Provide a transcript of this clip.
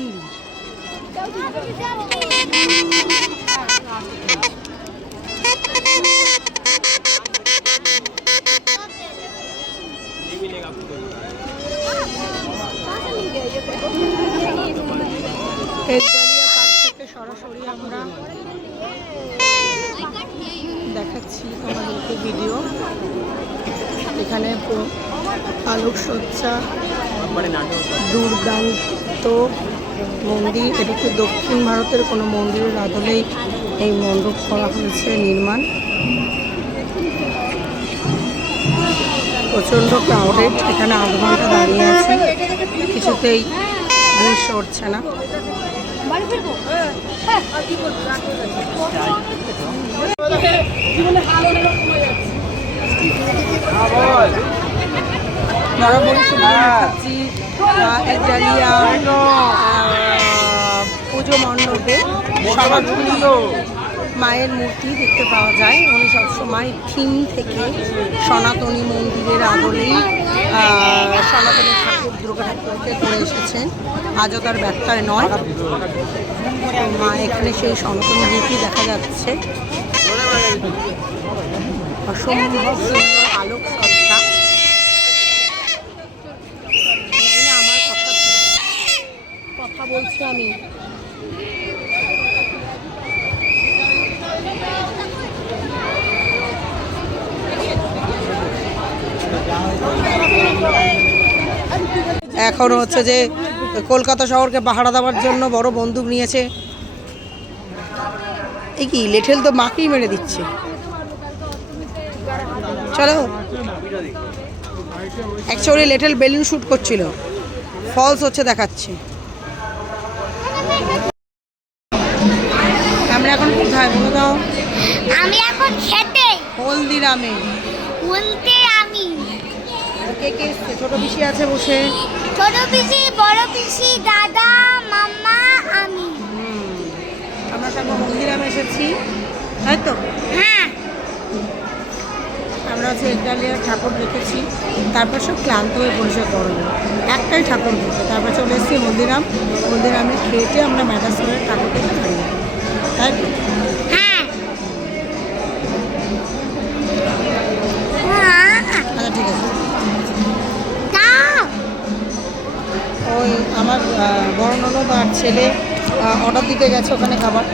মন্দির। একডালিয়া পার্ক থেকে সরাসরি আমরা দেখাচ্ছি আমাদেরকে ভিডিও। এখানে আলোকসজ্জা, দুর্দান্ত মন্দির। এটা হচ্ছে দক্ষিণ ভারতের কোনো মন্দিরের আদলেই এই মণ্ডপ করা হয়েছে নির্মাণ। প্রচণ্ড ক্রাউডেড, এখানে 8 ঘন্টা দাঁড়িয়ে আছে, কিছুতেই ভিড় সরছে না। বরাবরই শুনছি একডালিয়া পুজো মণ্ডপে সরাসরি মায়ের মূর্তি দেখতে পাওয়া যায়। উনি সবসময় থিম থেকে সনাতনী মন্দিরের আদলেই সনাতনী ঠাকুর দুর্গা ঠাকুরকে করে এসেছেন, আজও তার ব্যত্যয় নয়। মা এখানে সেই সনাতনী রূপই দেখা যাচ্ছে। অসম্ভব সুন্দর আলোকসজ্জা। আমার কথা বলছি আমি। এখন হচ্ছে যে কলকাতা শহরকে পাহারা দেওয়ার জন্য বড় বন্দুক নিয়েছে। এই কি লেঠেল তো মাকেই মেরে দিচ্ছে। চলো, অ্যাকচুয়ালি লেঠেল বেলুন শুট করছিল, ফলস হচ্ছে দেখাচ্ছে। আমরা এখন কোথায় বলে দাও? আমি এখন খেতে হলদিরামে। হলদিরামে কে কে এসছে? ছোট পিসি আছে বসে, ছোট পিসি, বড় পিসি, দাদা, মাম্মা, আমি। আমরা সব হলদিরামে এসেছি, তাই তো? হ্যাঁ, আমরা হচ্ছে একডালিয়ার ঠাকুর দেখেছি, তারপর সব ক্লান্ত হয়ে পড়েছে গরমে, একটাই ঠাকুর দেখে তারপর চলে এসেছি হলদিরাম। হলদিরামে খেয়েটে আমরা ম্যাডাসোরের ঠাকুর দেখে খাই, তাই তো? হ্যাঁ। আচ্ছা ঠিক আছে। দাও। ওই আমার বড় ননদ আর ছেলে অর্ডার দিতে গেছে ওখানে খাবার।